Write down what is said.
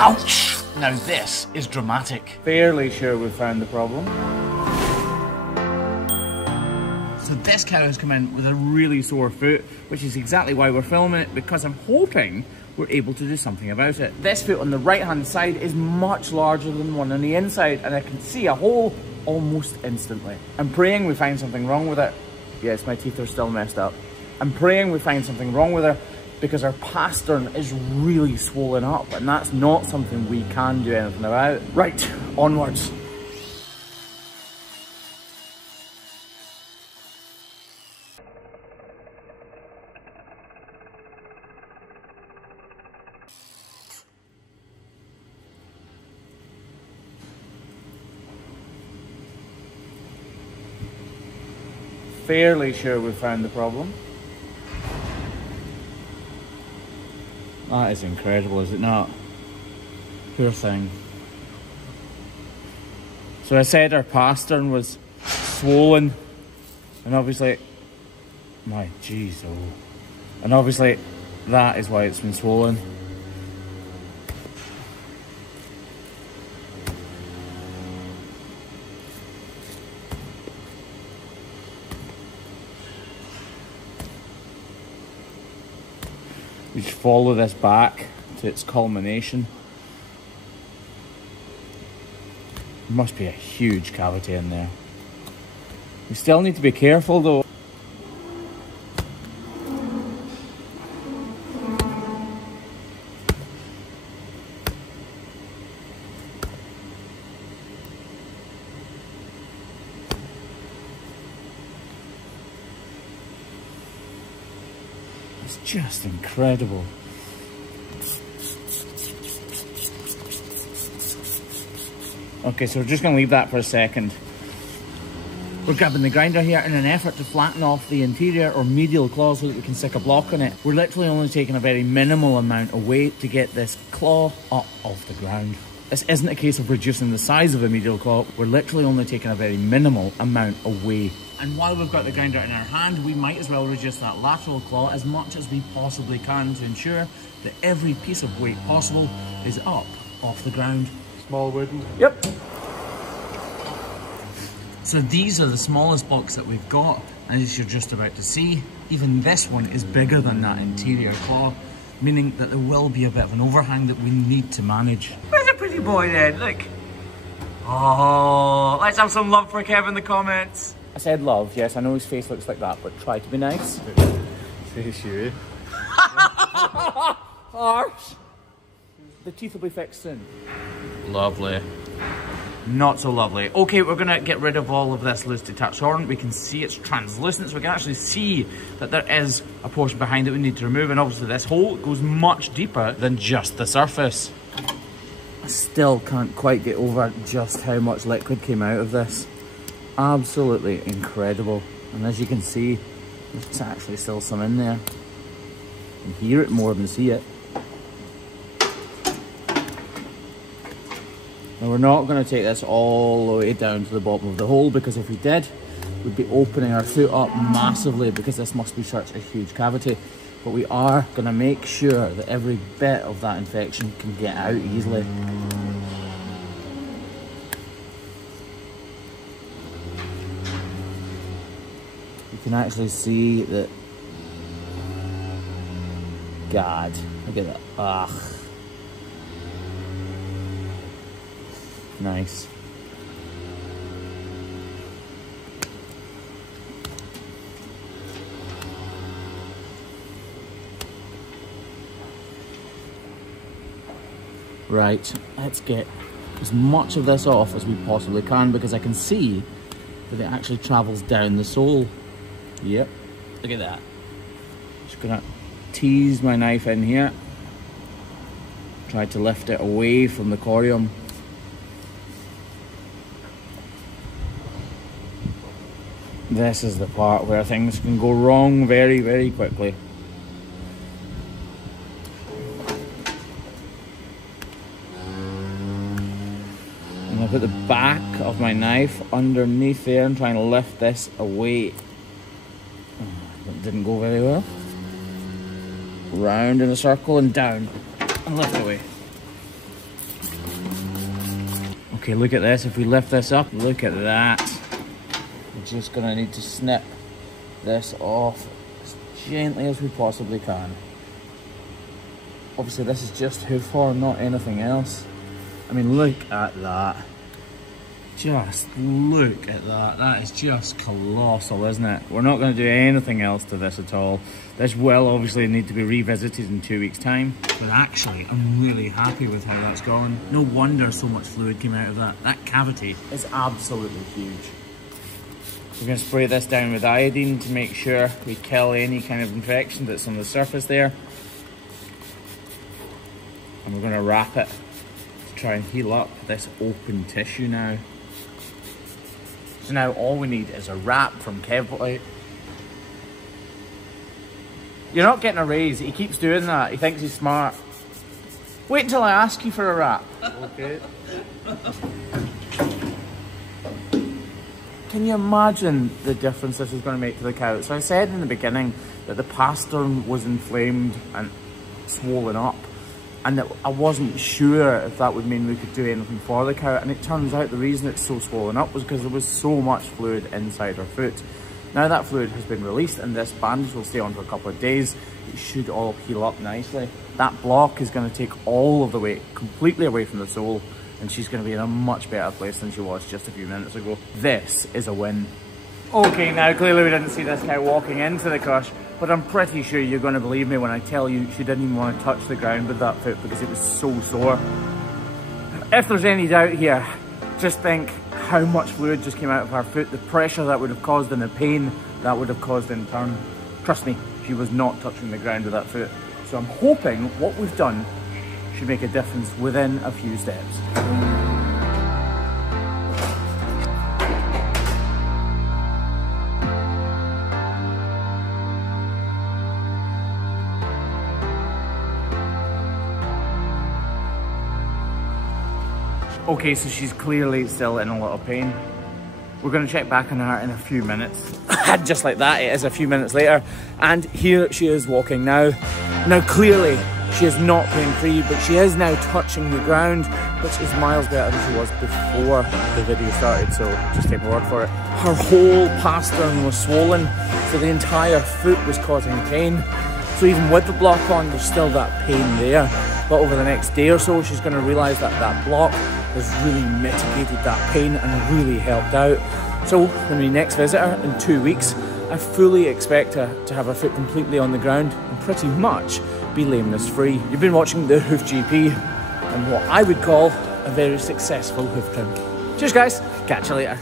Ouch! Now this is dramatic. Fairly sure we've found the problem. So this cow has come in with a really sore foot, which is exactly why we're filming it, because I'm hoping we're able to do something about it. This foot on the right hand side is much larger than the one on the inside, and I can see a hole almost instantly. I'm praying we find something wrong with it. Yes, my teeth are still messed up. I'm praying we find something wrong with her, because our pastern is really swollen up, and that's not something we can do anything about. Right, onwards. Fairly sure we've found the problem. That is incredible, is it not? Poor thing. So I said our pastern was swollen, and obviously, my jeez, oh. And obviously that is why it's been swollen. We just follow this back to its culmination. There must be a huge cavity in there. We still need to be careful though. It's just incredible. Okay, so we're just going to leave that for a second. We're grabbing the grinder here in an effort to flatten off the interior or medial claw so that we can stick a block on it. We're literally only taking a very minimal amount of weight to get this claw up off the ground. This isn't a case of reducing the size of a medial claw, we're literally only taking a very minimal amount of weight. And while we've got the grinder in our hand, we might as well reduce that lateral claw as much as we possibly can to ensure that every piece of weight possible is up off the ground. Small wooden. Yep. So these are the smallest blocks that we've got, as you're just about to see. Even this one is bigger than that interior claw, meaning that there will be a bit of an overhang that we need to manage. Where's the pretty boy then? Look. Oh, let's have some love for Kev in the comments. I said love, yes, I know his face looks like that, but try to be nice. Say sure. Harsh. The teeth will be fixed soon. Lovely. Not so lovely. Okay, we're gonna get rid of all of this loose detached horn. We can see it's translucent, so we can actually see that there is a portion behind it we need to remove, and obviously this hole goes much deeper than just the surface. I still can't quite get over just how much liquid came out of this. Absolutely incredible. And as you can see, there's actually still some in there. You can hear it more than see it. Now we're not going to take this all the way down to the bottom of the hole, because if we did, we'd be opening our foot up massively, because this must be such a huge cavity. But we are going to make sure that every bit of that infection can get out easily. You can actually see that. God, look at that. Ugh. Nice. Right, let's get as much of this off as we possibly can, because I can see that it actually travels down the sole. Yep, look at that. Just gonna tease my knife in here. Try to lift it away from the corium. This is the part where things can go wrong very, very quickly. I'm gonna put the back of my knife underneath there and trying to lift this away. That didn't go very well. Round in a circle and down and lift away. Okay, look at this. If we lift this up, look at that. We're just gonna need to snip this off as gently as we possibly can. Obviously this is just hoof horn, not anything else. I mean, look at that. Just look at that. That is just colossal, isn't it? We're not going to do anything else to this at all. This will obviously need to be revisited in 2 weeks' time. But actually, I'm really happy with how that's gone. No wonder so much fluid came out of that. That cavity is absolutely huge. We're going to spray this down with iodine to make sure we kill any kind of infection that's on the surface there. And we're going to wrap it to try and heal up this open tissue now. So now all we need is a wrap from Kevlar. You're not getting a raise. He keeps doing that. He thinks he's smart. Wait until I ask you for a wrap. Okay. Can you imagine the difference this is going to make to the cow? So I said in the beginning that the pastern was inflamed and swollen up, and that I wasn't sure if that would mean we could do anything for the cow, and it turns out the reason it's so swollen up was because there was so much fluid inside her foot. Now that fluid has been released and this bandage will stay on for a couple of days. It should all heal up nicely. That block is going to take all of the weight completely away from the sole, and she's going to be in a much better place than she was just a few minutes ago. This is a win. Okay, now clearly we didn't see this cow walking into the crush, but I'm pretty sure you're going to believe me when I tell you she didn't even want to touch the ground with that foot because it was so sore. If there's any doubt here, just think how much fluid just came out of her foot, the pressure that would have caused and the pain that would have caused in turn. Trust me, she was not touching the ground with that foot. So I'm hoping what we've done should make a difference within a few steps. Okay, so she's clearly still in a lot of pain. We're going to check back on her in a few minutes. Just like that, it is a few minutes later. And here she is walking now. Now clearly, she is not pain-free, but she is now touching the ground, which is miles better than she was before the video started, so just take my word for it. Her whole pastern was swollen, so the entire foot was causing pain. So even with the block on, there's still that pain there. But over the next day or so, she's going to realise that that block has really mitigated that pain and really helped out. So when we next visit her in 2 weeks, I fully expect her to have her foot completely on the ground and pretty much be lameness free. You've been watching the Hoof GP and what I would call a very successful hoof trim. Cheers guys, catch you later.